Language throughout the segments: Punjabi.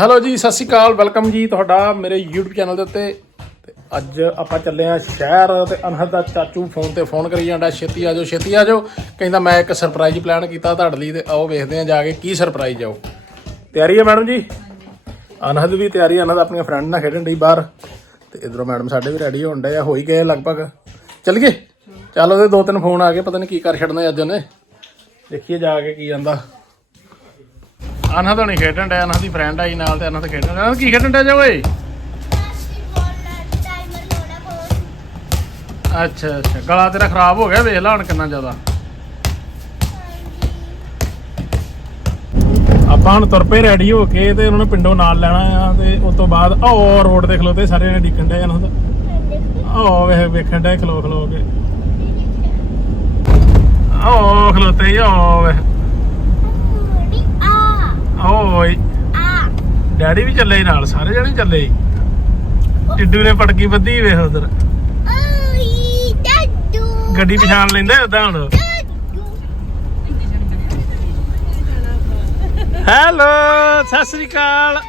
ਹੈਲੋ ਜੀ ਸਤਿ ਸ਼੍ਰੀ ਅਕਾਲ ਵੈਲਕਮ ਜੀ ਤੁਹਾਡਾ ਮੇਰੇ YouTube ਚੈਨਲ ਦੇ ਉੱਤੇ। ਤੇ ਅੱਜ ਆਪਾਂ ਚੱਲੇ ਆ ਸ਼ਹਿਰ ਤੇ ਅਨਹਦ ਦਾ ਚਾਚੂ ਫੋਨ ਤੇ ਫੋਨ ਕਰੀ ਜਾਂਦਾ। ਛੇਤੀ ਆ ਜਾਓ ਛੇਤੀ ਆ ਜਾਓ। ਕਹਿੰਦਾ ਮੈਂ ਇੱਕ ਸਰਪ੍ਰਾਈਜ਼ ਪਲਾਨ ਕੀਤਾ ਤੁਹਾਡੇ ਲਈ ਤੇ ਆਓ ਵੇਖਦੇ ਆ ਜਾ ਕੇ ਕੀ ਸਰਪ੍ਰਾਈਜ਼ ਆਓ ਤਿਆਰੀ ਹੈ ਮੈਡਮ ਜੀ? ਅਨਹਦ ਵੀ ਤਿਆਰੀ ਹੈ, ਅਨਹਦ ਆਪਣੀਆਂ ਫਰੈਂਡ ਨਾਲ ਖੇਡਣ ਡਈ ਬਾਹਰ। ਤੇ ਇਧਰੋਂ ਮੈਡਮ ਸਾਡੇ ਵੀ ਰੈਡੀ ਹੋਣ ਡਏ ਆ ਹੋ ਹੀ ਗਏ ਲਗਭਗ। ਚੱਲੀਏ? ਚੱਲ ਉਹਦੇ ਦੋ ਤਿੰਨ ਫੋਨ ਆ ਗਏ ਪਤਾ ਨਹੀਂ ਕੀ ਕਰ ਛੱਡਣਾ ਅੱਜ ਉਹਨੇ। ਦੇਖੀਏ ਜਾ ਕੇ ਕੀ ਜਾਂਦਾ ਅਨਹਦ ਹੋਣੀ ਖੇਡਣ ਡਿਆ ਅਨਹਦ ਦੀ ਫਰੈਂਡ ਆਈ ਨਾਲ ਤੇ ਅਨਹਦ ਖੇਡਣ ਡਿਆ। ਅਨਹਦ ਕੀ ਖੇਡਣ ਡਿਆ ਜਾ ਓਏ? ਅੱਛਾ ਅੱਛਾ। ਗਲਾ ਤੇਰਾ ਖਰਾਬ ਹੋ ਗਿਆ, ਵੇਖ ਲਾ ਹੁਣ ਕਿੰਨਾ ਜ਼ਿਆਦਾ। ਆਪਾਂ ਹੁਣ ਤੁਰ ਪਏ ਰੈਡੀ ਹੋ ਕੇ ਤੇ ਉਹਨਾਂ ਨੂੰ ਪਿੰਡੋਂ ਨਾਲ ਲੈਣਾ ਆ ਤੇ ਉਸ ਤੋਂ ਬਾਅਦ ਉਹ ਰੋਡ ਤੇ ਖਲੋਤੇ ਸਾਰੇ ਨੇ ਡਿੱਕਣ ਡਿਆ ਅਨਹਦ ਉਹ ਵੇਖ ਵੇਖਣ ਡਿਆ ਖਲੋ ਖਲੋ ਕੇ ਉਹ ਖਲੋਤੇ ਹੀ ਉਹ ਵੇਖ। ਓਏ ਡੈਡੀ ਵੀ ਚੱਲੇ ਨਾਲ ਸਾਰੇ ਜਣੇ ਚੱਲੇ। ਟਿੱਡੂ ਨੇ ਪਟਕੀ ਬੱਧੀ ਵੇਖ ਉਧਰ। ਗੱਡੀ ਪਛਾਣ ਲੈਂਦਾ ਉਦਾਂ ਹੁਣ। ਹੈਲੋ ਸਤਿ ਸ੍ਰੀ ਅਕਾਲ।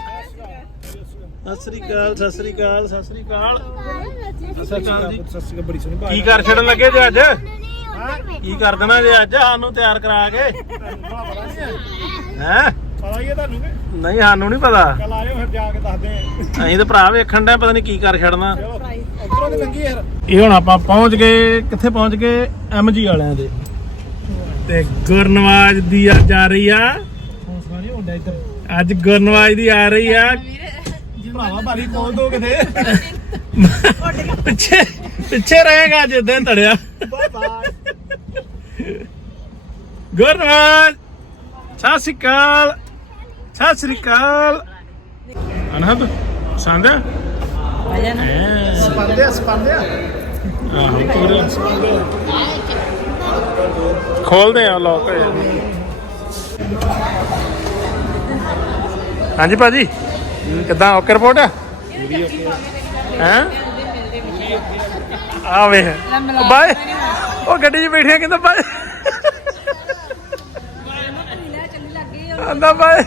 ਸਤਿ ਸ੍ਰੀ ਅਕਾਲ ਸਤਿ ਸ੍ਰੀ ਅਕਾਲ ਸਤਿ ਸ੍ਰੀ ਅਕਾਲ। ਸਤਿ ਸ੍ਰੀ ਅਕਾਲ ਜੀ। ਸਸਤੀ ਬੜੀ ਸੋਹਣੀ ਕੀ ਕਰ ਛੱਡਣ ਲੱਗੇ ਜੇ ਅੱਜ? ਕੀ ਕਰ ਦੇਣਾ ਜੇ ਅੱਜ? ਸਾਨੂੰ ਤਿਆਰ ਕਰਾ ਕੇ। ਹੈ? ਪਤਾ ਹੀ ਹੈ ਤੁਹਾਨੂੰ ਕਿ? ਨਹੀਂ ਸਾਨੂੰ ਨਹੀਂ ਪਤਾ। ਕੱਲ ਆਇਓ ਫਿਰ ਜਾ ਕੇ ਦੱਸਦੇ ਆ ਅਸੀਂ ਤਾਂ ਭਰਾ ਵੇਖਣ ਦਾ ਪਤਾ ਨਹੀਂ ਕੀ ਕਰ ਛੱਡਣਾ। ਚਲੋ ਉਧਰੋਂ ਦੀ ਲੰਗੀ ਯਾਰ ਇਹ ਹੁਣ ਆਪਾਂ ਪਹੁੰਚ ਗਏ ਕਿੱਥੇ ਪਹੁੰਚ ਗਏ? ਐਮਜੀ ਵਾਲਿਆਂ ਦੇ। ਤੇ ਗੁਰਨਵਾਜ ਦੀ ਅੱਜ ਆ ਰਹੀ ਆ। ਹੌਸਲਾ ਨਹੀਂ ਹੁੰਦਾ ਇੱਧਰ ਅੱਜ ਗੁਰਨਵਾਜ ਦੀ ਆ ਰਹੀ ਆ। ਭਰਾਵਾ ਬਾਰੀ ਕੋਲ ਦੋ ਕਿਤੇ। ਪਿੱਛੇ ਪਿੱਛੇ ਰਹੇਗਾ ਜਿੱਦਾਂ ਤੜਿਆ ਬਾਏ ਗੁਰਨਵਾਜ ਸਤਿ ਸ਼੍ਰੀ ਅਕਾਲ। ਸਤਿ ਸ਼੍ਰੀ ਅਕਾਲ। ਅਨਹਦ ਸੰਦ ਸਪੰਦੇ ਸਪੰਦੇ ਆਹੋ ਪੂਰੇ। ਖੋਲਦੇ ਆ ਲੋਕ ਹਾਂਜੀ ਭਾਜੀ ਕਿੱਦਾਂ ਓਕੇ ਰਿਪੋਰਟ ਹੈ ਹੈ? ਆ ਵੇ ਬਾਏ। ਉਹ ਗੱਡੀ 'ਚ ਬੈਠਿਆ ਕਹਿੰਦਾ ਬਾਏ? ਆਂਦਾ ਬਾਏ।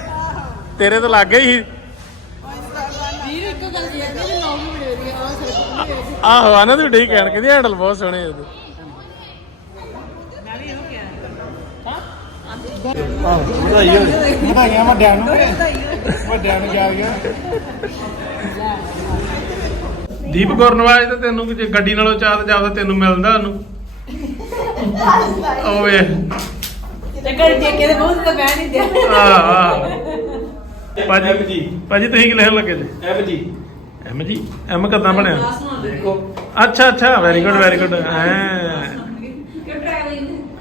ਤੇਰੇ ਤਾਂ ਲੱਗ ਗਈ ਸੀ। ਆਹੋ ਆਨਾ ਤੂੰ ਢੀ ਕਹਿਣ ਕਹਿੰਦੀ ਹੈਂਡਲ ਬਹੁਤ ਸੋਹਣੇ ਆ ਇਹਦੇ ਵਧਾਈ ਹੋਵੇ ਵਧਾਈਆਂ ਵੱਡਿਆਂ ਨੂੰ ਵੱਡਿਆਂ ਨੂੰ ਜਾ ਗਿਆ ਦੀਪ ਗੁਰਨਵਾਜ ਤੇ ਤੈਨੂੰ ਜੇ ਗੱਡੀ ਨਾਲੋਂ ਚਾਹ ਤੇ ਜਾਵਦਾ ਤੈਨੂੰ ਮਿਲਦਾ ਉਹਨੂੰ। ਓਏ ਤੇ ਘਰ ਠੇਕੇ ਦੇ ਬਹੁਤ ਤਾਂ ਬਹਿ ਨਹੀਂ ਦੇ ਆ ਆ ਭਾਜੀ ਭਾਜੀ ਤੁਸੀਂ ਕੀ ਲਿਖਣ ਲੱਗੇ ਜੀ? ਐਬ ਜੀ ਐਮ ਜੀ ਐਮ ਕਦਾਂ ਬਣਿਆ? ਦੇਖੋ। ਅੱਛਾ ਅੱਛਾ ਵੈਰੀ ਗੁੱਡ ਵੈਰੀ ਗੁੱਡ ਹਾਂ।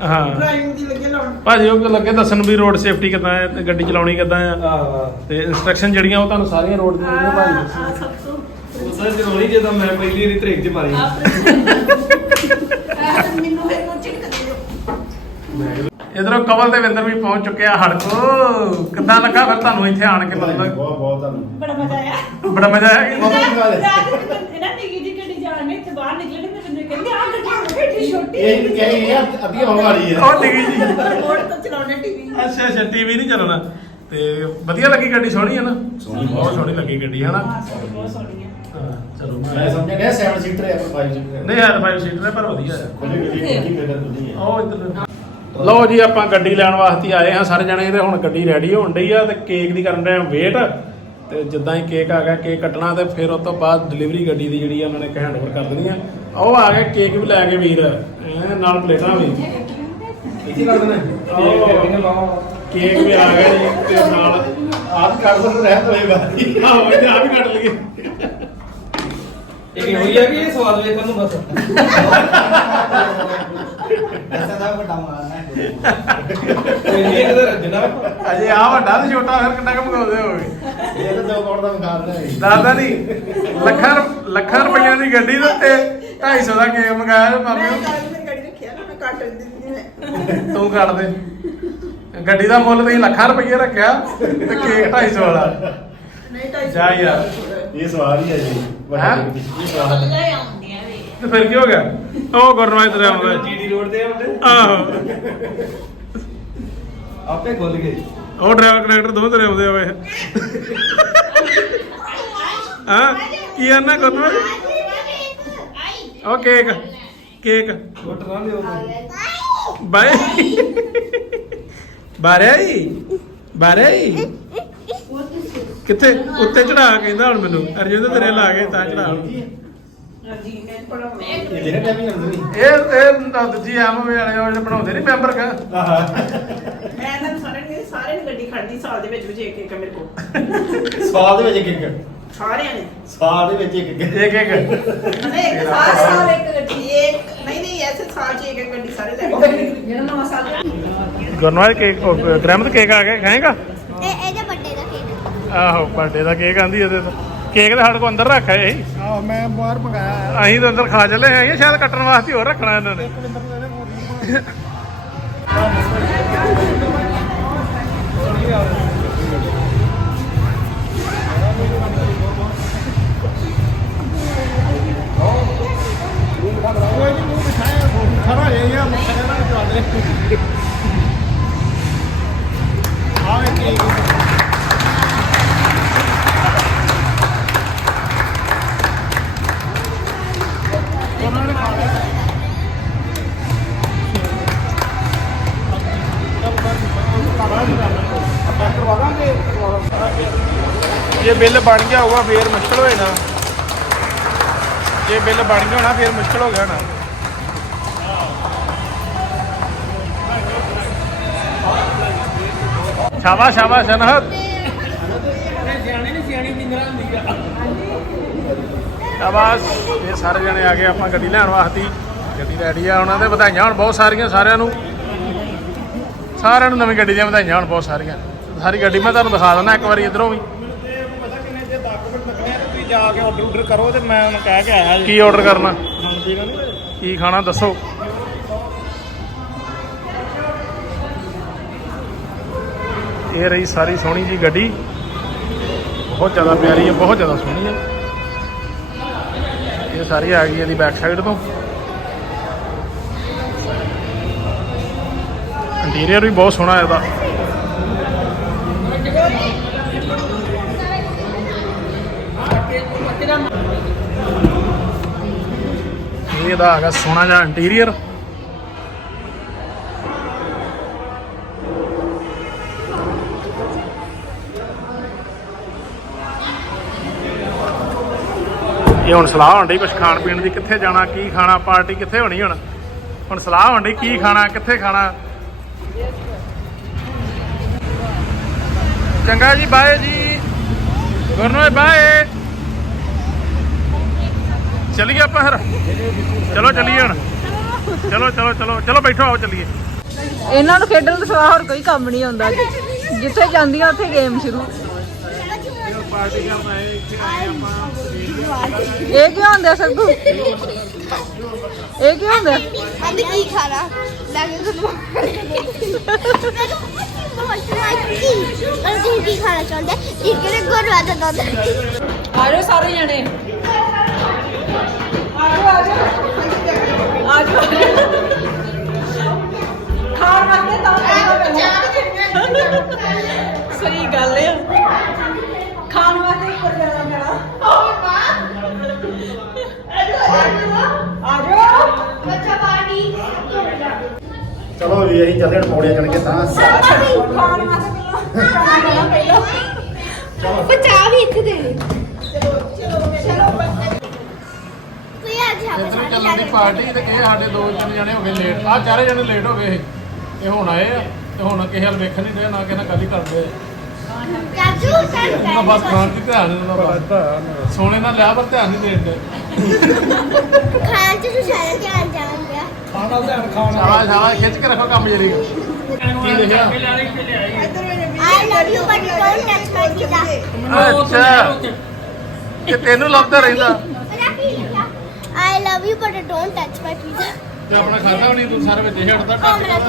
ਹਾਂ। ਡਰਾਈਵਿੰਗ ਦੀ ਲੱਗੇ ਲਾਉਣ। ਭਾਜੀ ਉਹ ਲੱਗੇ ਦੱਸਣ ਵੀ ਰੋਡ ਸੇਫਟੀ ਕਿਦਾਂ ਹੈ ਤੇ ਗੱਡੀ ਚਲਾਉਣੀ ਕਿਦਾਂ ਆ ਆਹ ਤੇ ਇਨਸਟਰਕਸ਼ਨ ਜਿਹੜੀਆਂ ਉਹ ਤੁਹਾਨੂੰ ਸਾਰੀਆਂ ਰੋਡ ਦੀਆਂ ਜਿਹੜੀਆਂ ਭਾਜੀ ਤੋਂ। ਉਹ ਸਰ ਜਦੋਂੀ ਜਦੋਂ ਮੈਂ ਪਹਿਲੀ ਵਾਰੀ ਤਰੀਕ ਚ ਮਾਰੀ। ਮੈਨੂੰ ਫਿਰ ਨੂੰ ਚਿੜਕ ਦੇ ਇਧਰੋਂ ਕਵਲ ਦੇ ਵਿੰਦਰ ਵੀ ਪਹੁੰਚ ਚੁੱਕਿਆ ਹੜਕੋ। ਕਿੱਦਾਂ ਲੱਗਾ ਫਿਰ ਤੁਹਾਨੂੰ ਇੱਥੇ ਆਣ ਕੇ ਮਤਲਬ? ਬਹੁਤ ਬਹੁਤ ਤੁਹਾਨੂੰ ਬੜਾ ਮਜ਼ਾ ਆਇਆ। ਬੜਾ ਮਜ਼ਾ ਆਇਆ? ਆਇਆ। ਰਾਤ ਨੂੰ ਇਹਨਾਂ ਨਿੱਕੀ ਜਿਹੀ ਗੱਡੀ ਜਾਣ ਨੇ ਇੱਥੇ ਬਾਹਰ ਨਿਕਲੇ ਨੇ ਤੇ ਮੈਨੂੰ ਕਹਿੰਦੇ ਆ ਗੱਡੀ ਬੈਠੀ ਛੋਟੀ ਇਹ ਕਹੇ ਇਹ ਅੱਧੀ ਹੋ ਵਾਲੀ ਹੈ। ਉਹ ਡਿੱਗੀ ਜੀ ਰਿਮੋਟ ਤੋਂ ਚਲਾਉਣੇ ਟੀਵੀ ਅੱਛਾ ਅੱਛਾ ਟੀਵੀ ਨਹੀਂ ਚੱਲਣਾ ਤੇ ਵਧੀਆ ਲੱਗੀ ਗੱਡੀ ਸੋਹਣੀ ਹੈ ਨਾ? ਬਹੁਤ ਸੋਹਣੀ ਲੱਗੀ ਗੱਡੀ ਹੈ ਨਾ? ਬਹੁਤ ਸੋਹਣੀ ਹੈ। ਹਾਂ, ਚਲੋ ਮੈਂ ਸਮਝਿਆ ਗਿਆ 7 ਸੀਟਰ ਹੈ ਪਰ 5 ਸੀਟਰ ਨਹੀਂ ਯਾਰ 5 ਸੀਟਰ ਹੈ ਪਰ ਵਧੀਆ ਹੈ। ਖੁੱਲੀ ਗੱਡੀ ਕੀ ਨਹੀਂ ਹੈ ਉਹ ਇੱਧਰ। ਲਓ ਜੀ ਆਪਾਂ ਗੱਡੀ ਲੈਣ ਵਾਸਤੇ ਆਏ ਹਾਂ ਸਾਰੇ ਜਣੇ ਤੇ ਹੁਣ ਗੱਡੀ ਰੈਡੀ ਹੋਣ ਡਈ ਆ ਤੇ ਕੇਕ ਦੀ ਕਰਨ ਰਹੇ ਵੇਟ ਤੇ ਜਿੱਦਾਂ ਹੀ ਕੇਕ ਆ ਗਿਆ ਕੇਕ ਕੱਟਣਾ ਤੇ ਫਿਰ ਉਸ ਤੋਂ ਬਾਅਦ ਡਿਲੀਵਰੀ ਗੱਡੀ ਦੀ ਜਿਹੜੀ ਆ ਉਹਨਾਂ ਨੇ ਹੈਂਡਓਵਰ ਕਰ ਦੇਣੀ ਆ। ਉਹ ਆ ਗਿਆ ਕੇਕ ਵੀ ਲੈ ਕੇ ਵੀਰ। ਐਂ ਨਾਲ ਪਲੇਟਾਂ ਵੀ। ਇੱਥੇ ਕਰ ਦੇਣਾ। ਕੇਕ ਵੀ ਆ ਗਿਆ ਜੀ ਤੇ ਨਾਲ ਆਪ ਕਰ ਦੋ ਰਹਿ ਤੋਏਗਾ ਆਹੋ ਇਹ ਆ ਵੀ ਕੱਟ ਲਈਏ। ਇਹ ਹੋਈ ਆ ਵੀ ਇਹ ਸਵਾਦ ਵੇਖਣ ਨੂੰ ਬਸ। ਐਸਾ ਦਾ ਵੱਡਾ ਮਾਰਨਾ ਹੈ ਕੋਈ ਨਹੀਂ ਇਹਦਾ ਰੱਜਣਾ ਅਜੇ ਆ ਵੱਡਾ ਤੇ ਛੋਟਾ ਫਿਰ ਕਿੰਨਾ ਕੁ ਮੰਗਾਉਂਦੇ ਹੋਗੇ ਇਹ ਤਾਂ ਦੋ ਕੋੜ ਦਾ ਮੁਕਾਬਲਾ ਹੈ ਦਾਦਾ ਨਹੀਂ ਲੱਖਾਂ ਰੁ- ਲੱਖਾਂ ਰੁਪਈਆਂ ਦੀ ਗੱਡੀ ਦੇ ਉੱਤੇ 250 ਦਾ ਕੇਕ ਮੰਗਾਇਆ ਤੇ ਮਾਮੇ ਨੂੰ ਗੱਡੀ ਰੱਖਿਆ ਨਾ ਮੈਂ ਕੱਟ ਦਿੰਦੀ ਮੈਂ। ਤੂੰ ਕੱਢ ਦੇ। ਗੱਡੀ ਦਾ ਮੁੱਲ ਤੁਸੀਂ ਲੱਖਾਂ ਰੁਪਏ ਰੱਖਿਆ ਤੇ ਕੇਕ 250 ਵਾਲਾ। ਨਹੀਂ ਢਾਈ ਸੌ ਜਾ ਯਾਰ। ਇਹ ਸਵਾਲ ਹੀ ਹੈ ਜੀ। ਹੈਂ? ਵੱਡੀ ਇਹ ਸਵਾਲ ਲੈ ਆਉਂਦੀਆਂ ਵੇ ਤੇ ਫਿਰ ਕੀ ਹੋ ਗਿਆ? ਉਹ ਗੁਰਨਵਾਜ ਤੇ ਆਉਂਦਾ। ਜੀਡੀ ਰੋਡ ਤੇ ਆਉਂਦੇ। ਆਹੋ। ਆਪੇ ਖੁੱਲ ਗਏ। ਉਹ ਡਰਾਈਵਰ ਕਨੈਕਟਰ ਦੋਵੇਂ ਤੇਰੇ ਆਉਂਦੇ ਆ ਵੇ। ਹਾਂ? ਕੀ ਆਨਾ ਕਰਨਾ ਉਹ ਕੇਕ। ਕੇਕ। ਗੁੱਟ ਨਾ ਲਿਓ ਬਾਈ ਬਾਰੇ ਹੀ ਬਾਰੇ ਹੀ ਕਿੱਥੇ? ਉੱਤੇ ਚੜਾ ਕਹਿੰਦਾ ਹੁਣ ਮੈਨੂੰ। ਅਰਜੁਨ ਤੇਰੇ ਲਾ ਕੇ ਤਾਂ ਚੜਾ। ਜਿਹੜੇ ਟਾਈਮ ਹੁੰਦੀ ਇਹ ਇਹ ਦੂਜੀ ਐਮ ਵਾਲੇ ਉਹ ਜਿਹੜੇ ਬਣਾਉਂਦੇ ਨਹੀਂ ਮੈਂਬਰ ਕਾ। ਮੈਂ ਤਾਂ ਸਾਰੇ ਨੇ ਸਾਰੇ ਨੇ ਗੱਡੀ ਖੜਦੀ ਸਾਲ ਦੇ ਵਿੱਚ ਵਿੱਚ ਇੱਕ ਇੱਕ ਮੇਰੇ ਕੋਲ। ਸਾਲ ਦੇ ਵਿੱਚ ਇੱਕ ਇੱਕ। ਸਾਰਿਆਂ ਨੇ। ਸਾਲ ਦੇ ਵਿੱਚ ਇੱਕ ਇੱਕ। ਇੱਕ ਇੱਕ। ਨਹੀਂ ਇੱਕ ਸਾਲ ਸਾਲ ਇੱਕ ਗੱਡੀ ਇੱਕ। ਨਹੀਂ ਨਹੀਂ ਐਸੇ ਸਾਲ ਚ ਇੱਕ ਇੱਕ ਗੱਡੀ ਸਾਰੇ ਲੈ ਕੇ ਜਿਹੜਾ ਨਵਾਂ ਸਾਲ ਗੁਰਨਵਾਜ ਕੇਕ ਗ੍ਰੈਮਦ ਕੇਕ ਆ ਗਿਆ ਖਾਏਗਾ ਇਹ ਇਹਦੇ ਵੱਡੇ ਦਾ ਕੇਕ ਆਹੋ ਬਰਥਡੇ ਦਾ ਕੇਕ ਆਂਦੀ ਇਹਦੇ ਤਾਂ। ਕੇਕ ਤਾਂ ਸਾਡੇ ਕੋਲ ਅੰਦਰ ਰੱਖਿਆ ਏ ਆਹ ਮੈਂ ਬਾਹਰ ਮੰਗਾਇਆ। ਅਸੀਂ ਤਾਂ ਅੰਦਰ ਖਾ ਚੱਲੇ ਹੈਗੇ ਸ਼ਾਇਦ ਕੱਟਣ ਵਾਸਤੇ ਹੋਰ ਰੱਖਣਾ ਇਹਨਾਂ ਨੇ। ਬਿੱਲ ਬਣ ਗਿਆ ਹੋਊਗਾ, ਫੇਰ ਮੁਸ਼ਕਲ ਹੋਏ ਨਾ ਜੇ ਬਿੱਲ ਬਣ ਗਿਆ ਹੋਣਾ, ਫੇਰ ਮੁਸ਼ਕਲ ਹੋ ਗਿਆ ਨਾ ਸ਼ਾਬਾ ਸ਼ਾਬਾ ਸ਼ਨਹਤ। ਸ਼ਾਬਾਸ਼। ਇਹ ਸਾਰੇ ਜਣੇ ਆ ਗਏ ਆਪਾਂ ਗੱਡੀ ਲੈਣ ਵਾਸਤੇ। ਗੱਡੀ ਰੈਡੀ ਆ, ਉਹਨਾਂ ਦੇ ਵਧਾਈਆਂ ਹੋਣ ਬਹੁਤ ਸਾਰੀਆਂ ਸਾਰਿਆਂ ਨੂੰ। ਸਾਰਿਆਂ ਨੂੰ ਨਵੀਂ ਗੱਡੀ ਦੀਆਂ ਵਧਾਈਆਂ ਹੋਣ ਬਹੁਤ ਸਾਰੀਆਂ। ਸਾਰੀ ਗੱਡੀ ਮੈਂ ਤੁਹਾਨੂੰ ਦਿਖਾ ਦਿੰਦਾ ਇੱਕ ਵਾਰੀ ਇਧਰੋਂ ਵੀ ਪਤਾ ਕਿੰਨੇ ਜੇ ਡਾਕੂਮੈਂਟ ਲੱਗਣੇ ਆ ਤੇ ਕੇ ਆਰਡਰ ਆਰਡਰ ਕਰੋ ਤੇ ਮੈਂ ਉਹਨੂੰ ਕਹਿ ਕੇ ਆਇਆ ਜੀ ਕੀ ਆਰਡਰ ਕਰਨਾ? ਖਾਣ ਪੀਣ ਨੂੰ ਕੀ ਖਾਣਾ ਦੱਸੋ? ਇਹ ਰਹੀ ਸਾਰੀ ਸੋਹਣੀ ਜੀ ਗੱਡੀ। ਬਹੁਤ ਜ਼ਿਆਦਾ ਪਿਆਰੀ ਹੈ ਬਹੁਤ ਜ਼ਿਆਦਾ ਸੋਹਣੀ ਹੈ। ਇਹ ਸਾਰੀ ਆ ਗਈ ਇਹਦੀ ਬੈਕ ਸਾਈਡ ਤੋਂ। ਇੰਟੀਰੀਅਰ ਵੀ ਬਹੁਤ ਸੋਹਣਾ ਇਹਦਾ। ਇਹਦਾ ਹੈਗਾ ਸੋਹਣਾ ਜਿਹਾ ਇੰਟੀਰੀਅਰ ਇਹ ਹੁਣ ਸਲਾਹ ਹੋਣ ਡਈ ਕੁਝ ਖਾਣ ਪੀਣ ਦੀ, ਕਿੱਥੇ ਜਾਣਾ, ਕੀ ਖਾਣਾ, ਪਾਰਟੀ ਕਿੱਥੇ ਹੋਣੀ ਹੁਣ? ਹੁਣ ਸਲਾਹ ਹੋਣ ਡਈ ਕੀ ਖਾਣਾ, ਕਿੱਥੇ ਖਾਣਾ? ਚੰਗਾ ਜੀ, ਬਾਏ ਜੀ। ਗੁਰਨੋਏ, ਬਾਏ। ਚੱਲੀਏ ਆਪਾਂ ਫਿਰ। ਚਲੋ ਚੱਲੀਏ ਹੁਣ। ਚਲੋ ਚਲੋ ਚਲੋ ਚਲੋ ਬੈਠੋ ਆਓ ਚੱਲੀਏ। ਇਹਨਾਂ ਨੂੰ ਖੇਡਣ ਤੋਂ ਸਿਵਾ ਹੋਰ ਕੋਈ ਕੰਮ ਨਹੀਂ ਆਉਂਦਾ ਜਿੱਥੇ ਜਾਂਦੀਆਂ ਉੱਥੇ ਗੇਮ ਸ਼ੁਰੂ। ਪਾਰਟੀ ਕਰਨ ਆਏ ਇੱਥੇ ਆਏ ਆਪਾਂ ਇਹ ਕੀ ਹੁੰਦਾ ਸਰਗੂ? ਇਹ ਕੀ ਹੁੰਦਾ? ਅੰਦੇ ਕੀ ਖਾਣਾ? ਲੱਗੇ ਤੁਹਾਨੂੰ ਅਸੀਂ ਕੀ ਖਾਣਾ ਚਾਹੁੰਦੇ ਇਹ ਕਿਹੜੇ ਗੁਰਵਾ ਦਾ ਦੁੱਧ ਆ ਜਾਓ ਸਾਰੇ ਜਣੇ। ਜਾਓ ਆ ਜਾਓ ਖਾਣ ਵਾਸਤੇ ਸਹੀ ਗੱਲ ਹੈ ਖਾਣ ਵਾਸਤੇ ਉੱਪਰ ਜਾਣਾ ਪੈਣਾ। ਆ ਜਾਓ ਬੱਚਾ ਪਾਣੀ ਚਲੋ ਵੀ ਅਸੀਂ ਚੱਲੇ ਪੌੜੀਆਂ ਚੜ ਕੇ ਤਾਂ। ਖਾਣ ਵਾਸਤੇ ਪਹਿਲਾਂ ਪਹਿਲਾਂ ਬਚਾ ਵੀ ਇੱਥੇ ਦੇ। ਪਾਰਟੀ ਤੇ ਇਹ ਸਾਡੇ ਦੋ ਤਿੰਨ ਜਣੇ ਹੋ ਗਏ ਲੇਟ ਆ ਚਾਰੇ ਜਣੇ ਲੇਟ ਹੋ ਗਏ ਇਹ। ਇਹ ਹੁਣ ਆਏ ਆ ਤੇ ਹੁਣ ਕਿਸੇ ਹਲ ਵੇਖਣ ਨਹੀਂ ਦੇ ਨਾ ਕਿਸੇ ਨਾਲ ਗੱਲ ਹੀ ਕਰਦੇ ਚਾਚੂ ਆ ਕਰ ਬਸ ਖਾਣ ਦੀ ਧਿਆਨ ਨਹੀਂ ਦਿੰਦਾ ਸੋਨੇ ਨਾਲ ਲਿਆ ਪਰ ਧਿਆਨ ਨਹੀਂ ਦੇਣ ਦੇ ਖਾਣ ਚ ਸੁਸ਼ਾਰਾ ਧਿਆਨ ਜਾਣ ਗਿਆ ਖਾਣਾ ਧਿਆਨ ਖਾਣਾ ਸ਼ਾਬਾਸ਼ ਸ਼ਾਬਾਸ਼ ਖਿੱਚ ਕੇ ਰੱਖੋ ਕੰਮ ਜਰੀ ਕੀ ਲਿਖਿਆ? I love you but don't touch my pizza ਅੱਛਾ। ਕਿ ਤੈਨੂੰ ਲੱਭਦਾ ਰਹਿੰਦਾ। I love you but don't touch my pizza. ਤੇ ਆਪਣਾ ਖਾਦਾ ਵੀ ਨਹੀਂ ਤੂੰ ਸਾਰੇ ਵਿੱਚ ਹਟਦਾ ਉਹ ਮੇਰਾ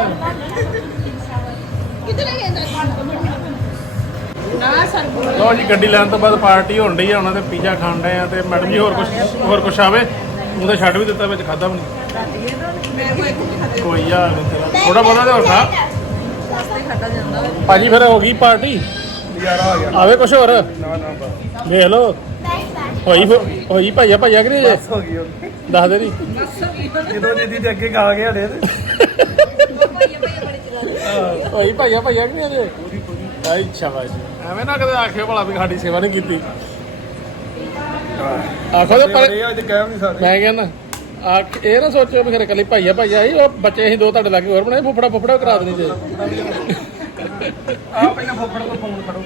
ਕਿੱਥੇ ਲੈ। ਗਿਆ ਨਾ ਸਰਗੂ ਲੋ ਜੀ ਗੱਡੀ ਲੈਣ ਤੋਂ ਬਾਅਦ ਪਾਰਟੀ ਹੋਣ ਡਈ ਆ ਉਹਨਾਂ ਦੇ ਪੀਜ਼ਾ ਖਾਣ ਡਏ ਆ ਤੇ ਮੈਡਮ ਜੀ ਹੋਰ ਕੁਝ ਹੋਰ ਕੁਝ ਆਵੇ? ਉਹਦਾ ਛੱਡ ਵੀ ਦਿੱਤਾ ਵਿੱਚ ਖਾਦਾ ਵੀ ਨਹੀਂ। ਕੋਈ ਆ ਥੋੜਾ ਬਹੁਤਾ ਤੇ ਹੋਰ ਖਾ। ਖਾਦਾ ਜਾਂਦਾ। ਭਾਜੀ ਫਿਰ ਹੋ ਗਈ ਪਾਰਟੀ? ਨਜ਼ਾਰਾ ਆ ਗਿਆ। ਆਵੇ ਕੁਝ ਹੋਰ? ਨਾ ਨਾ ਬਸ। ਵੇਖ ਲਓ। ਬੈਠ ਬੈਠ ਹੋਈ ਹੋਈ ਭਾਈਆ ਭਾਈਆ ਕਿ ਨਹੀਂ ਜੇ? ਹੋ ਗਈ ਉਹ। ਦੱਸ ਦੇ ਨਹੀਂ ਜਦੋਂ ਦੀਦੀ ਦੇ ਅੱਗੇ ਗਾ ਗਿਆ ਹਲੇ ਤੇ। ਹੋਈ ਭਾਈਆ ਭਾਈਆ ਕਿ ਨਹੀਂ ਜੇ ਆਈ ਸ਼ਾਬਾਸ਼ ਐਵੇਂ ਨਾ ਕਦੇ ਆਖਿਓ ਭਲਾ ਵੀ ਸਾਡੀ ਸੇਵਾ ਨਹੀਂ ਕੀਤੀ। ਆਖੋ ਤੇ ਪਰ ਇਹ ਅੱਜ ਕਹਿ ਵੀ ਨਹੀਂ ਸਕਦੇ ਮੈਂ ਕਹਿੰਦਾ ਆ ਇਹ ਨਾ ਸੋਚੋ ਵੀ ਖਰੇ ਕੱਲੀ ਭਾਈਆ ਭਾਈਆ ਹੀ ਉਹ ਬੱਚੇ ਅਸੀਂ ਦੋ ਤੁਹਾਡੇ ਲਾਗੇ ਹੋਰ ਬਣਾਏ ਫੁੱਫੜਾ ਫੁੱਫੜਾ ਕਰਾ ਦੇਣੀ ਜੇ। ਆ ਪਹਿਲਾਂ ਫੋਫੜ ਤੋਂ ਫੋਨ ਫੜੋ।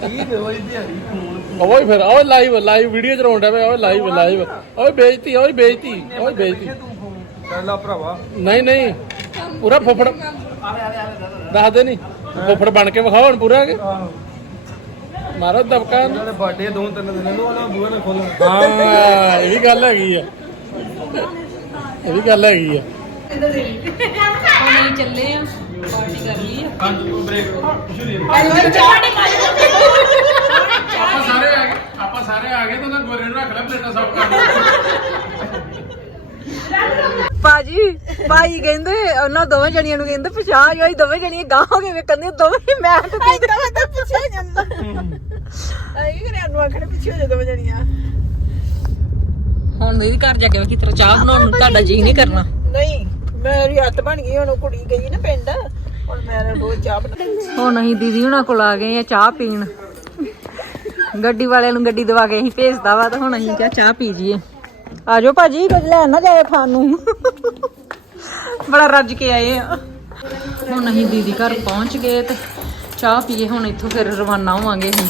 ਕੀ ਰੋਜ਼ ਦੀ ਹਰੀ ਫੋਨ ਓਏ ਫਿਰ ਓਏ ਲਾਈਵ ਲਾਈਵ ਵੀਡੀਓ ਚਲਾਉਣ ਦਾ ਓਏ ਲਾਈਵ ਲਾਈਵ ਓਏ ਬੇਇੱਜ਼ਤੀ ਓਏ ਬੇਇੱਜ਼ਤੀ ਓਏ ਬੇਇੱਜ਼ਤੀ। ਤੂੰ ਫੋਨ। ਕਰ ਲਾ ਭਰਾਵਾ। ਨਹੀਂ ਨਹੀਂ। ਪੂਰਾ ਫੁੱਫੜ ਦੱਸ ਦੇ ਨਹੀਂ ਫੁੱਫੜ ਬਣ ਕੇ ਵਿਖਾਓ ਹੁਣ ਪੂਰਾ। ਕਿ ਮਾਰੋ ਦਬਕਾ ਇਹਨਾਂ ਦੇ ਬਰਥਡੇ ਦੋ ਤਿੰਨ ਦਿਨਾਂ ਨੂੰ ਉਹਨਾਂ ਬੂਹੇ ਨੇ ਖੋਲਣਾ ਹਾਂ ਇਹ ਵੀ ਗੱਲ ਹੈਗੀ ਆ। ਇਹ ਵੀ ਗੱਲ ਹੈਗੀ ਆ। ਚੱਲੇ ਆ। ਪਾਰਟੀ ਕਰ ਲਈ ਆ ਆਪਾਂ ਸਾਰੇ ਆ ਗਏ ਆਪਾਂ ਸਾਰੇ ਆ ਗਏ ਤਾਂ ਉਹਨਾਂ ਗੋਰੇ ਨੂੰ ਰੱਖ ਲੈ ਪਲੇਟਾਂ ਸਾਫ਼ ਕਰ ਭਾਜੀ ਭਾਈ ਕਹਿੰਦੇ ਉਹਨਾਂ ਦੋਵੇਂ ਜਣੀਆਂ ਨੂੰ ਕਹਿੰਦੇ ਪਛਾਣ ਜਾਈ ਦੋਵੇਂ ਜਣੀਆਂ ਗਾਹ ਹੋ ਕੇ ਵੇਖਣਦੀਆਂ ਦੋਵੇਂ ਹੀ ਮੈਂ ਤੇ ਤੂੰ ਦੋਵੇਂ ਤਾਂ ਪਿੱਛੇ ਜਾਂਦਾ। ਆਈ ਕਰਿਆ ਨੂੰ ਆਖਣੇ ਪਿੱਛੇ ਹੋ ਜਾ ਦੋਵੇਂ ਜਣੀਆਂ। ਹੁਣ ਮੇਰੀ ਘਰ ਜਾ ਕੇ ਵੇਖੀ ਤੇਰਾ ਚਾਹ ਬਣਾਉਣ ਨੂੰ ਤੁਹਾਡਾ ਜੀ ਨਹੀਂ ਕਰਨਾ। ਨਹੀਂ ਮੇਰੀ ਹੱਥ ਬਣ ਗਈ ਹੁਣ ਉਹ ਕੁੜੀ ਗਈ ਨਾ ਪਿੰਡ। ਹੁਣ ਅਸੀਂ ਦੀਦੀ ਹੁਣਾਂ ਕੋਲ ਆ ਗਏ ਆ ਚਾਹ ਪੀਣ। ਗੱਡੀ ਵਾਲਿਆਂ ਨੂੰ ਗੱਡੀ ਦਵਾ ਕੇ ਅਸੀਂ ਭੇਜਦਾ ਵਾ ਤਾਂ ਹੁਣ ਅਸੀਂ ਕਿਹਾ ਚਾਹ ਪੀ ਜੀਏ ਆ ਜਾਓ ਭਾਜੀ, ਕੁਝ ਲੈਣ ਨਾ ਜਾਏ ਖਾਣ ਨੂੰ। ਬੜਾ ਰੱਜ ਕੇ ਆਏ ਆ। ਹੁਣ ਅਸੀਂ ਦੀਦੀ ਘਰ ਪਹੁੰਚ ਗਏ ਤੇ ਚਾਹ ਪੀਏ, ਹੁਣ ਇੱਥੋਂ ਫਿਰ ਰਵਾਨਾ ਹੋਵਾਂਗੇ ਅਸੀਂ।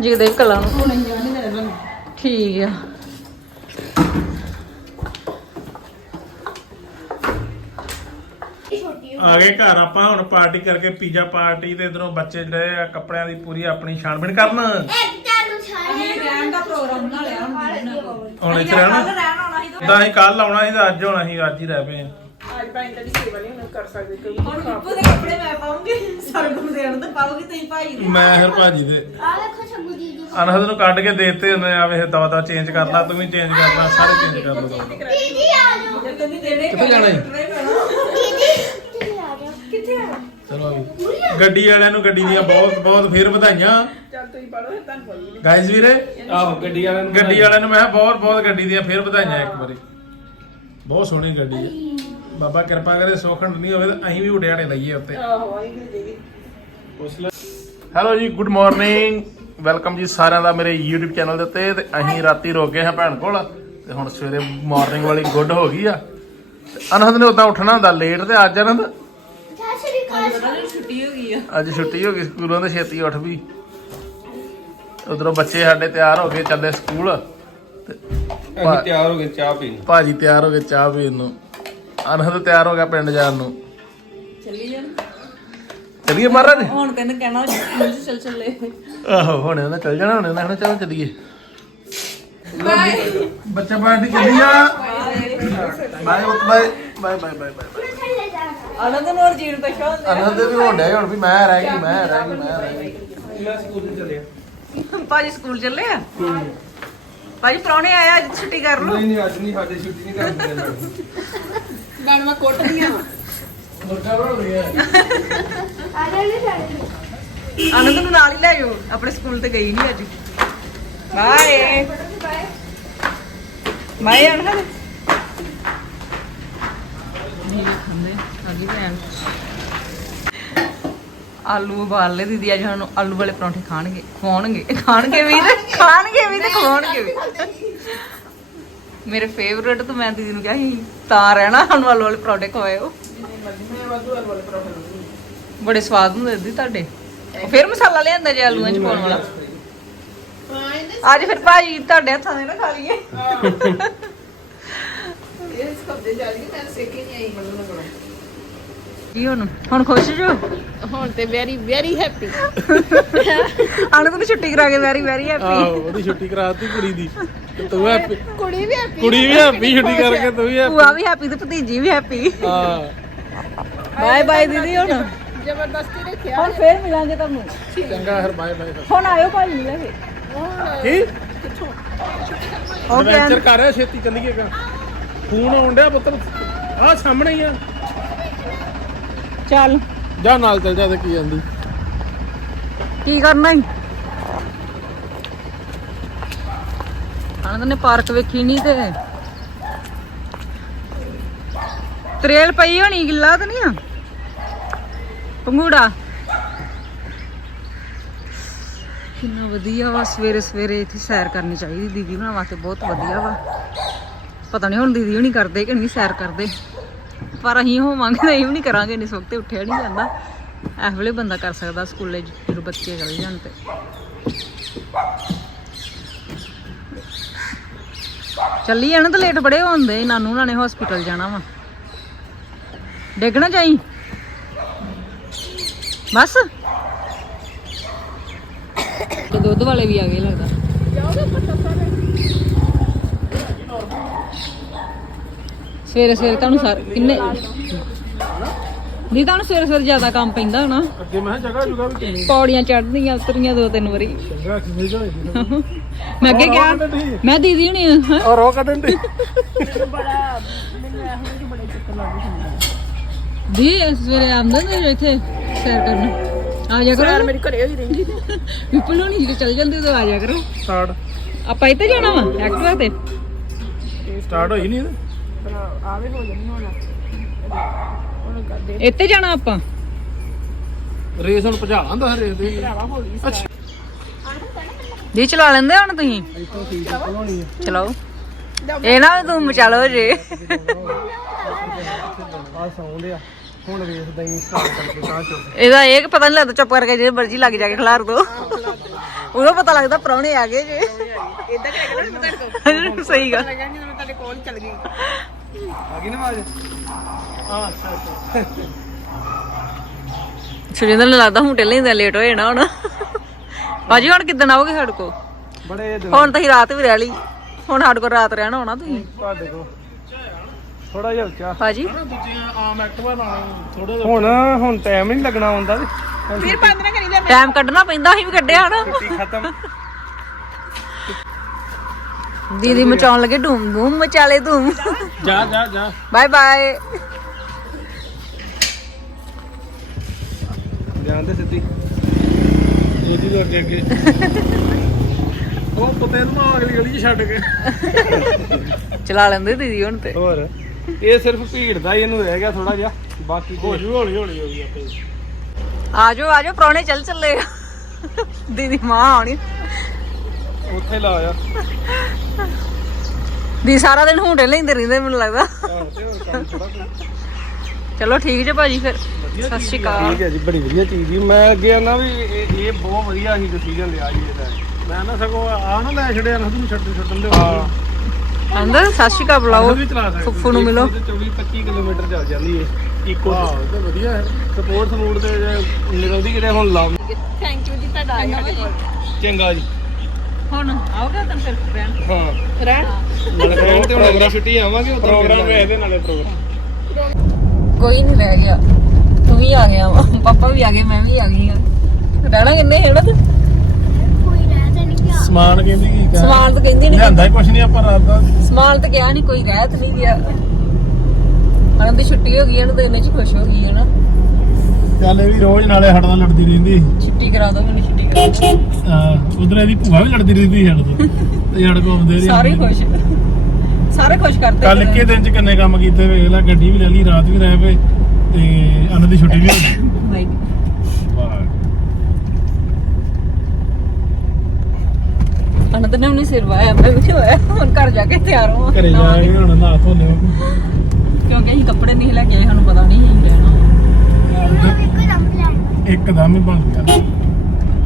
ਜਗਦੇਵ ਕਲਾਂ ਨੂੰ। ਠੀਕ ਆ। ਆ ਗਏ ਘਰ ਆਪਾਂ ਹੁਣ ਪਾਰਟੀ ਕਰਕੇ ਪੀਜ਼ਾ ਪਾਰਟੀ ਤੇ ਇਧਰੋਂ ਬੱਚੇ ਜਿਹੜੇ ਆ ਕੱਪੜਿਆਂ ਦੀ ਪੂਰੀ ਆਪਣੀ ਛਾਣਬੀਣ ਕਰਨ। ਰਹਿਣ ਦਾ ਪ੍ਰੋਗਰਾਮ ਬਣਾ ਲਿਆ ਹੁਣ ਇੱਥੇ ਰਹਿਣਾ? ਤਾਂ। ਅਸੀਂ ਕੱਲ ਆਉਣਾ ਸੀ ਤੇ ਅੱਜ ਹੋਣਾ ਸੀ ਅੱਜ ਹੀ ਰਹਿ ਪਏ ਆ ਅੱਜ ਭਾਈ ਤੇਰੀ ਸੇਵਾ ਨਹੀਂ ਹੁਣ ਕਰ ਸਕਦੇ ਕੋਈ ਹੁਣ ਦੇ ਕੱਪੜੇ ਮੈਂ ਪਾਉਂਗੀ ਸਰਗੁਣ ਦੇਣ ਤੇ ਪਾਉਗੀ ਤੁਸੀਂ ਭਾਈ ਦੇ। ਮੈਂ ਫਿਰ ਭਾਜੀ ਦੇ। ਆ ਵੇਖੋ ਸ਼ੰਭੂ ਦੀਦੀ ਅਨਹਦ ਨੂੰ ਕੱਢ ਕੇ ਦੇਤੇ ਉਹਨੇ ਆ ਵੇ ਦਵਾ ਚੇਂਜ ਕਰ ਲਾ ਤੂੰ ਵੀ ਚੇਂਜ ਕਰ ਲਾ ਸਾਰੇ ਚੇਂਜ ਕਰ ਲਓ ਦੀਦੀ ਆ ਜਾਓ। ਕਿੱਥੇ ਜਾਣਾ ਜੀ? ਦੀਦੀ ਦੀਦੀ ਆ ਜਾਓ ਕਿੱਥੇ ਆ? ਚਲੋ ਗੱਡੀ ਵਾਲਿਆਂ ਨੂੰ ਗੱਡੀ ਦੀਆਂ ਬਹੁਤ ਬਹੁਤ ਫੇਰ ਵਧਾਈਆਂ। ਚੱਲ ਤੁਸੀਂ ਪੜੋ ਤੁਹਾਨੂੰ ਬੋਲੀ ਗਾਇਜ਼ ਵੀਰੇ? ਆਹੋ ਗੱਡੀ ਵਾਲਿਆਂ ਨੂੰ ਗੱਡੀ ਵਾਲਿਆਂ ਨੂੰ ਮੈਂ ਬਹੁਤ ਬਹੁਤ ਗੱਡੀ ਦੀਆਂ ਫੇਰ ਵਧਾਈਆਂ ਇੱਕ ਵਾਰੀ। ਬਹੁਤ ਸੋਹਣੀ ਗੱਡੀ ਹੈ। ਬਾਬਾ ਕਿਰਪਾ ਕਰੇ ਸੋਖੰਡ ਨਹੀਂ ਹੋਵੇ ਤਾਂ ਅਸੀਂ ਵੀ ਉਡਿਆੜੇ ਲਈਏ ਉੱਤੇ। ਆਹੋ ਆਈ ਹੈਲੋ ਜੀ ਗੁੱਡ ਮਾਰਨਿੰਗ ਵੈਲਕਮ ਜੀ ਸਾਰਿਆਂ ਦਾ ਮੇਰੇ YouTube ਚੈਨਲ ਦੇ ਉੱਤੇ ਤੇ ਅਸੀਂ ਰਾਤੀ ਰੁਕ ਗਏ ਹਾਂ ਭੈਣ ਕੋਲ ਤੇ ਹੁਣ ਸਵੇਰੇ ਮਾਰਨਿੰਗ ਵਾਲੀ ਗੁੱਡ ਹੋ ਗਈ ਆ। ਤੇ ਅਨਹਦ ਨੇ ਉਦਾਂ ਉੱਠਣਾ ਹੁੰਦਾ ਲੇਟ ਤੇ ਅੱਜ ਅਕਾਲ ਛੁੱਟੀ ਹੋ ਗਈ ਆ ਅੱਜ ਛੁੱਟੀ ਹੋ ਗਈ ਸਕੂਲੋਂ ਤੇ ਛੇਤੀ ਉੱਠ ਵੀ। ਉਧਰੋਂ ਬੱਚੇ ਸਾਡੇ ਤਿਆਰ ਹੋ ਕੇ ਚੱਲੇ ਸਕੂਲ। ਤੇ ਅਸੀਂ ਤਿਆਰ ਹੋ ਗਏ ਚਾਹ ਪੀਣ। ਭਾਜੀ ਤਿਆਰ ਹੋ ਗਏ ਚਾਹ ਪੀਣ ਨੂੰ। ਅਨਹਦ ਤਿਆਰ ਹੋ ਗਿਆ ਪਿੰਡ ਜਾਣ ਨੂੰ। ਚੱਲੀ ਚੱਲੀਏ ਮਹਾਰਾਜ? ਹੁਣ ਕਹਿੰਦੇ ਕਹਿਣਾ ਸਕੂਲ ਚ ਚੱਲ ਚੱਲੇ। ਆਹੋ ਹੁਣ ਉਹਨਾਂ ਚੱਲ ਜਾਣਾ ਹੁਣ ਉਹਨਾਂ ਚਲੋ ਚੱਲੀਏ। ਬੱਚਾ ਪਾਰਟੀ ਚੱਲੀ ਆ bye bye bye bye bye bye ਜਾ ਆਨੰਦ ਨੂੰ ਹੋਰ ਜੀਣ ਪਛਾ ਹੁੰਦੇ ਅਨੰਦ ਵੀ ਹੋਣ ਡਿਆ ਹੁਣ ਵੀ ਮੈਂ ਰਹਿ ਗਈ ਮੈਂ ਰਹਿ ਗਈ ਮੈਂ ਰਹਿ ਗਈ। ਮੈਂ ਸਕੂਲ ਭਾਜੀ ਚੱਲੇ ਆ? ਭਾਜੀ ਪ੍ਰਾਹੁਣੇ ਆਇਆ ਅੱਜ ਛੁੱਟੀ ਕਰ ਲਓ। ਨਹੀਂ ਨਹੀਂ ਅੱਜ ਨਹੀਂ ਸਾਡੇ ਛੁੱਟੀ ਨਹੀਂ ਕਰਦੇ ਮੈਡਮ ਮੈਡਮ ਮੈਂ ਕੁੱਟਦੀਆਂ ਮੁਰਗਾ ਬਣ ਗਿਆ ਆ। ਜਾ ਨਹੀਂ ਜਾਣੀ ਆਨੰਦ ਨੂੰ ਨਾਲ ਹੀ ਲੈ ਜਾਓ ਆਪਣੇ ਸਕੂਲ ਤੇ ਗਈ ਨਹੀਂ ਅੱਜ। ਬਾਏ। ਬਾਏ ਆਨੰਦ। ਨਹੀਂ ਖਾਂਦੇ ਆਗੀ ਭੈਣ। ਆਲੂ ਉਬਾਲ ਲੈ ਦੀਦੀ ਅੱਜ ਸਾਨੂੰ ਆਲੂ ਵਾਲੇ ਪਰੌਂਠੇ ਖਾਣਗੇ ਖਵਾਉਣਗੇ। ਖਾਣਗੇ ਵੀ ਤੇ ਖਾਣਗੇ। ਵੀ ਤੇ ਖਵਾਉਣਗੇ ਵੀ। ਮੇਰੇ ਫੇਵਰੇਟ ਤਾਂ ਮੈਂ ਦੀਦੀ ਨੂੰ ਕਿਹਾ ਸੀ ਤਾਂ ਰਹਿਣਾ ਸਾਨੂੰ ਆਲੂ ਵਾਲੇ ਪਰੌਂਠੇ ਖਵਾਇਓ। ਬੜੇ ਸਵਾਦ ਹੁੰਦੇ ਦੀ ਤੁਹਾਡੇ। ਫਿਰ ਮਸਾਲਾ ਲਿਆਂਦਾ ਜੇ ਆਲੂਆਂ ਚ ਪਾਉਣ ਵਾਲਾ। ਅੱਜ ਫਿਰ ਭਾਜੀ ਤੁਹਾਡੇ ਹੱਥਾਂ ਦੇ ਨਾ ਖਾ ਲਈਏ। ਇਹ ਕਬਜ਼ੇ ਜਾ ਰਹੀ ਮੈਂ ਸਿੱਖੀ ਨਹੀਂ ਆਈ ਮੈਨੂੰ ਨਾ ਕੀ ਹੁਣ? ਹੁਣ ਖੁਸ਼ ਜੋ? ਹੁਣ ਤੇ ਵੈਰੀ ਵੈਰੀ ਹੈਪੀ ਆਨੰਦ ਨੂੰ ਛੁੱਟੀ ਕਰਾ ਕੇ ਵੈਰੀ ਵੈਰੀ ਹੈਪੀ ਆਹੋ ਉਹਦੀ ਛੁੱਟੀ ਕਰਾਤੀ ਕੁੜੀ ਦੀ। ਤੇ ਤੂੰ ਹੈਪੀ ਕੁੜੀ ਵੀ ਹੈਪੀ ਕੁੜੀ ਵੀ ਹੈਪੀ ਛੁੱਟੀ ਕਰਕੇ ਤੂੰ ਵੀ happy। ਭੂਆ ਵੀ ਹੈਪੀ ਤੇ ਭਤੀਜੀ ਵੀ ਹੈਪੀ ਹਾਂ। ਬਾਏ ਬਾਏ ਦੀਦੀ ਹੁਣ। ਜ਼ਬਰਦਸਤੀ ਰੱਖਿਆ। ਹੁਣ ਫੇਰ ਮਿਲਾਂਗੇ ਤੁਹਾਨੂੰ। ਚੰਗਾ ਫਿਰ ਬਾਏ ਬਾਏ ਹੁਣ ਆਇਓ ਲੈ ਕੇ। ਕੀ? ਓਕੇ ਐਡਵੈਂਚਰ ਕਰ ਰਿਹਾ ਛੇਤੀ ਚੱਲੀਏਗਾ ਫੋਨ ਆਉਣ ਡਿਆ ਪੁੱਤਰ ਆ ਸਾਹਮਣੇ ਹੀ ਆ। ਚੱਲ। ਜਾ ਨਾਲ ਚੱਲ ਜਾ ਤੇ ਕੀ ਜਾਂਦੀ ਕੀ ਕਰਨਾ ਈ? ਅਨੰਦ ਨੇ ਪਾਰਕ ਵੇਖੀ ਨਹੀਂ ਤੇ। ਤਰੇਲ ਪਈ ਹੋਣੀ ਗਿੱਲਾ ਤਾਂ ਨਹੀਂ ਆ? ਪੰਗੂੜਾ ਕਿੰਨਾ ਵਧੀਆ ਵਾ ਸਵੇਰੇ ਸਵੇਰੇ ਇੱਥੇ ਸੈਰ ਕਰਨੀ ਚਾਹੀਦੀ ਦੀਦੀ ਉਹਨਾਂ ਵਾਸਤੇ ਬਹੁਤ ਵਧੀਆ ਵਾ। ਪਤਾ ਨਹੀਂ ਹੁਣ ਦੀਦੀ ਹੁਣੀ ਕਰਦੇ ਕਿ ਨਹੀਂ ਸੈਰ ਕਰਦੇ। ਪਰ ਅਸੀਂ ਹੋਵਾਂਗੇ ਨਹੀਂ ਵੀ ਕਰਾਂਗੇ ਇਸ ਵਕਤ ਉੱਠਿਆ ਨਹੀਂ ਜਾਂਦਾ। ਇਸ ਵੇਲੇ ਬੰਦਾ ਕਰ ਸਕਦਾ ਸਕੂਲੇ, ਜਦੋਂ ਬੱਚੇ ਚਲੇ ਜਾਣ ਤੇ। ਚੱਲੀ ਜਾਣਾ ਤਾਂ ਲੇਟ ਬੜੇ ਹੁੰਦੇ, ਨਾਨੂ ਉਹਨਾਂ ਨੇ ਹਸਪੀਟਲ ਜਾਣਾ ਵਾ। ਡਿੱਗਣਾ ਚਾਈ ਬਸ। ਦੁੱਧ ਵਾਲੇ ਵੀ ਆ ਗਏ ਲੱਗਦਾ। ਸਵੇਰੇ ਸਵੇਰੇ ਤੁਹਾਨੂੰ ਸਾਰ ਕਿੰਨੇ ਨਹੀਂ ਤੁਹਾਨੂੰ ਸਵੇਰੇ ਸਵੇਰੇ ਜ਼ਿਆਦਾ ਕੰਮ ਪੈਂਦਾ ਹੋਣਾ। ਅੱਗੇ ਮੈਂ ਜਗ੍ਹਾ ਜੁਗਾ ਵੀ ਕਿੰਨੀ ਪੌੜੀਆਂ ਚੜ੍ਹਦੀਆਂ ਉਤਰੀਆਂ ਦੋ ਤਿੰਨ ਵਾਰੀ। ਮੈਂ ਅੱਗੇ ਗਿਆ ਮੈਂ ਦੀਦੀ ਹੁਣੀ ਹਾਂ ਔਰ ਉਹ ਕੱਢਣ ਦੀ ਦੀ ਸਵੇਰੇ ਆਉਂਦੇ ਨੇ ਇੱਥੇ ਸੈਰ ਕਰਨ। ਆ ਜਾ ਕਰੋ। ਯਾਰ ਮੇਰੀ ਘਰੇ ਹੋਈ ਰਹਿੰਦੀ। ਵਿਪਲ ਹੋਣੀ ਜਦੋਂ ਚੱਲ ਜਾਂਦੇ ਉਦੋਂ ਆ ਜਾ ਕਰੋ। ਸਟਾਰਟ ਆਪਾਂ ਇੱਥੇ ਜਾਣਾ ਵਾ ਐਕਟਿਵਾ ਤੇ? ਸਟਾਰਟ ਹੋਈ ਨਹੀਂ ਇਹਦੇ ਆਵੇ ਹੋ ਜਾਣੀ ਹੁਣ। ਹੁਣ ਕਰਦੇ ਇੱਥੇ ਜਾਣਾ ਆਪਾਂ? ਰੇਸ ਹੁਣ ਭਜਾ ਲਾਂਦਾ ਰੇਸ ਦੇ ਅੱਛਾ। ਜੀ ਚਲਾ ਲੈਂਦੇ ਹੁਣ ਤੁਸੀਂ? ਇੱਥੋਂ ਸੀਟ ਬਣਾਉਣੀ ਹੈ ਚਲਾਓ। ਇਹ ਨਾ ਤੂੰ ਮਚਾਲੋ ਜੇ। ਆ ਸੌਂਦੇ ਆ। ਹੁਣ ਰੇਸ ਦਾ ਹੀ ਸਟਾਰਟ ਕਰਕੇ ਤਾਂ ਚੁੱਕ। ਇਹਦਾ ਇਹ ਕਿ ਪਤਾ ਨਹੀਂ ਲੱਗਦਾ ਚੁੱਪ ਕਰਕੇ ਜੇ ਮਰਜ਼ੀ ਲੱਗ ਜਾ ਕੇ ਖਿਲਾਰ ਦੋ। ਉਦੋਂ ਪਤਾ ਲੱਗਦਾ ਪ੍ਰਾਹੁਣੇ ਆ ਗਏ ਜੇ। ਇਦਾਂ ਕਿ ਲੱਗਣਾ ਮੈਂ ਤੁਹਾਡੇ ਕੋਲ ਸਹੀ ਗੱਲ। ਲੱਗਣਾ ਜਦੋਂ ਮੈਂ ਤੁਹਾਡੇ ਕੋਲ ਚੱਲ ਗਈ। ਆ ਗਈ ਨਾ ਆਵਾਜ਼? ਹਾਂ ਅੱਛਾ ਅੱਛਾ ਸੁਰਿੰਦਰ ਨੂੰ ਲੱਗਦਾ ਹੁਣ ਟੇਲੇ ਹੀ ਲੇਟ ਹੋਏ ਨਾ ਹੁਣ। ਬਾਜੀ ਹੁਣ ਕਿੱਦਣ ਆਓਗੇ ਸਾਡੇ ਕੋ ਬੜੇ ਹੁਣ ਤਾਂ। ਹੀ ਰਾਤ ਵੀ ਰਹਿ ਲਈ। ਹੁਣ ਸਾਡੇ ਕੋਲ ਰਾਤ ਰਹਿਣਾ ਹੋਣਾ ਤੁਸੀਂ। ਤੁਹਾਡੇ ਕੋ ਥੋੜਾ ਜਿਹਾ ਉੱਚਾ। ਬਾਜੀ। ਦੂਜੀਆਂ ਆਮ ਐਕਟਿਵਾ ਨਾਲ ਥੋੜਾ ਹੁਣ ਹੁਣ ਟਾਈਮ ਨਹੀਂ ਲੱਗਣਾ ਹੁੰਦਾ ਤੇ ਫਿਰ ਬੰਦ ਨਾ ਕਰੀ ਲੈ ਟਾਈਮ ਕੱਢਣਾ ਪੈਂਦਾ ਅਸੀਂ ਵੀ ਕੱਢਿਆ ਹਨਾ ਖਤਮ। ਦੀਦੀ ਮਚਾਉਣ ਲੱਗੇ ਧੂਮ ਧੂਮ ਮਚਾਲੇ ਧੂਮ ਜਾ ਜਾ ਜਾ। ਬਾਏ ਬਾਏ ਜਾਂਦੇ ਸਿੱਧੀ। ਇਹਦੀ ਦੇ ਅੱਗੇ ਉਹ ਪਤੇ ਨੂੰ ਅਗਲੀ ਗਲੀ ਚ ਛੱਡ ਕੇ। ਚਲਾ ਲੈਂਦੇ ਦੀਦੀ ਹੁਣ ਤੇ। ਹੋਰ। ਇਹ ਸਿਰਫ ਭੀੜ ਦਾ ਹੀ ਇਹਨੂੰ ਰਹਿ ਗਿਆ ਥੋੜਾ ਜਿਹਾ। ਬਾਕੀ ਹੋ ਜੂ ਹੌਲੀ ਹੌਲੀ ਹੋ ਗਈ ਆਪੇ। ਆਜੋ ਆਜੋ ਪ੍ਰਾਹੁਣੇ ਚੱਲ ਚੱਲੇ। ਦੀਦੀ ਮਾਂ ਆਉਣੀ। ਉੱਥੇ ਲਾ ਆ। ਦੀ ਸਾਰਾ ਦਿਨ ਹੁੰਡੇ ਲੈਂਦੇ ਰਹਿੰਦੇ ਮੈਨੂੰ ਲੱਗਦਾ। ਚਲੋ ਠੀਕ ਜੇ ਭਾਜੀ ਫਿਰ। ਸਤਿ ਸ਼੍ਰੀ ਅਕਾਲ। ਠੀਕ ਹੈ ਜੀ ਬੜੀ ਵਧੀਆ ਚੀਜ਼ ਜੀ। ਮੈਂ ਅੱਗੇ ਆਨਾ ਵੀ ਇਹ ਇਹ ਬਹੁਤ ਵਧੀਆ ਸੀ ਡਿਸੀਜਨ ਲਿਆ ਜੀ ਇਹਦਾ। ਮੈਂ ਨਾ ਸਗੋਂ ਆ ਨਾ ਲੈ ਛੜਿਆ ਨਾ ਤੁਹਾਨੂੰ ਛੱਡ ਛੱਡਣ ਦੇ ਹਾਂ। ਅੰਦਰ ਸਤਿ ਸ਼੍ਰੀ ਅਕਾਲ ਬੁਲਾਓ। ਫੁੱਫੂ ਨੂੰ ਮਿਲੋ। 24 25 ਕਿਲੋਮੀਟਰ ਚੱਲ ਜਾਂਦੀ ਹੈ ਇੱਕੋ ਤੇ ਵਧੀਆ ਹੈ। ਸਪੋਰਟਸ ਮੂਡ ਤੇ ਨਿਕਲਦੀ ਕਿਤੇ ਹੁਣ ਲਾ ਥੈਂਕ ਯੂ ਜੀ ਤੁਹਾਡਾ ਚੰਗਾ ਜੀ। ਹੁਣ ਆਓਗੇ ਤਾਂ ਫਿਰ ਰਹਿਣ। ਹਾਂ। ਰਹਿਣ? ਨਾਲੇ ਫਰੈਂਡ ਤੇ ਹੁਣ ਅਗਲਾ ਛੁੱਟੀ ਆਵਾਂਗੇ ਉਦੋਂ ਪ੍ਰੋਗਰਾਮ ਵੇਖਦੇ ਨਾਲੇ। ਪ੍ਰੋਗਰਾਮ ਕੋਈ ਨਹੀਂ ਰਹਿ ਗਿਆ। ਤੂੰ ਵੀ ਆ ਗਿਆ ਵਾ। ਪਾਪਾ ਵੀ ਆ ਗਏ ਮੈਂ ਵੀ ਆ ਗਈ ਆ ਰਹਿਣਾ ਕਿੰਨੇ ਹੈ ਨਾ ਤੂੰ ਕੋਈ ਰਹਿ ਤਾਂ ਨਹੀਂ ਗਿਆ। ਸਮਾਨ ਕਹਿੰਦੀ ਕੀ ਕਹਿ? ਸਮਾਨ ਤਾਂ ਕਹਿੰਦੀ ਨਹੀਂ ਲਿਆਂਦਾ ਹੀ ਕੁਛ ਨਹੀਂ ਆਪਾਂ ਰਾਤ ਦਾ। ਸਮਾਨ ਤਾਂ ਕਿਹਾ ਨਹੀਂ ਕੋਈ ਰਹਿ ਤਾਂ ਨਹੀਂ ਗਿਆ। ਅਨੰਦ ਦੀ ਛੁੱਟੀ ਹੋ ਗਈ ਹੈ ਨਾ ਤੇ ਇੰਨੇ ਚ ਖੁਸ਼ ਹੋ ਗਈ ਹੈ ਨਾ ਚੱਲ ਇਹ ਵੀ ਰੋਜ਼ ਨਾਲੇ ਨਾਲ ਲੜਦੀ ਰਹਿੰਦੀ ਛੁੱਟੀ ਕਰਾ ਦੋ ਮੈਨੂੰ ਛੁੱਟੀ ਕਰਾ ਦਿਓ। ਉਧਰ ਇਹਦੀ ਭੂਆ ਵੀ ਲੜਦੀ ਰਹਿੰਦੀ ਸਾਡੇ ਤੋਂ। ਤੇ ਸਾਡੇ ਕੋਲ ਆਉਂਦੇ ਰਹੇ ਸਾਰੇ ਖੁਸ਼। ਸਾਰੇ ਖੁਸ਼ ਕਰਦੇ ਕੱਲ ਇੱਕੇ ਦਿਨ ਚ ਕਿੰਨੇ ਕੰਮ ਕੀਤੇ ਵੇਖ ਲੈ ਗੱਡੀ ਵੀ ਲੈ ਲਈ ਰਾਤ ਵੀ ਰਹਿ ਪਏ ਤੇ ਅਨੰਦ ਦੀ ਛੁੱਟੀ ਵੀ ਹੋ ਗਈ। ਬਾਈ ਅਨੰਦ ਨੇ ਉਹਨੇ ਸਿਰ ਵਾਇਆ ਮੈਂ ਵੀ ਹੋਇਆ ਹੁਣ ਘਰ ਜਾ ਕੇ ਤਿਆਰ ਹੋਵਾਂ। ਘਰੇ ਜਾ ਕੇ ਹੁਣ ਨਹਾ ਧੋ ਲਿਓ। ਕਿਉਂਕਿ ਅਸੀਂ ਕੱਪੜੇ ਨਹੀਂ ਲੈ ਕੇ ਆਏ ਸਾਨੂੰ ਪਤਾ ਨਹੀਂ ਸੀ ਲੈਣਾ ਇੱਕਦਮ ਹੀ ਬਣ ਗਿਆ।